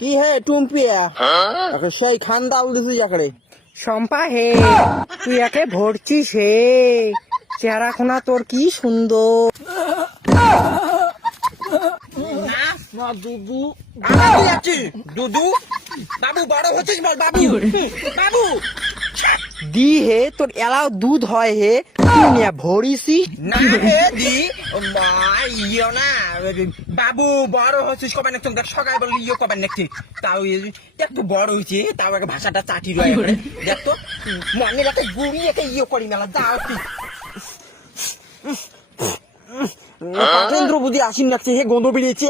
কি হে টুম্পিয়া সেই খান্দাল দিছিস যাকড়ে শম্পা হে তুই একে ভরছিস হে চেহারা খোনা তোর কি সুন্দর। না দুদু আমি আছি দুদু বাবু বড় হচ্ছিস বল বাবু বাবু দি হে তোর এলাও দুধ হয় হে তুই নিয়ে ভরিসি না হে দি ইয়ে না বাবু বড় হচ্ছিস কবে নাকি দেখ সকাল বলে ইয়ে কবে নাকি তাও একটু বড় হয়েছে তাও একটা ভাষাটা চাটি রয়ে দেখ তো মনে রাখে গুড়ি একে ইয়ে করি মেলা যাও পাটেন্দ্র বুঝি আসিন লাগছে হে গন্ধ বেরিয়েছে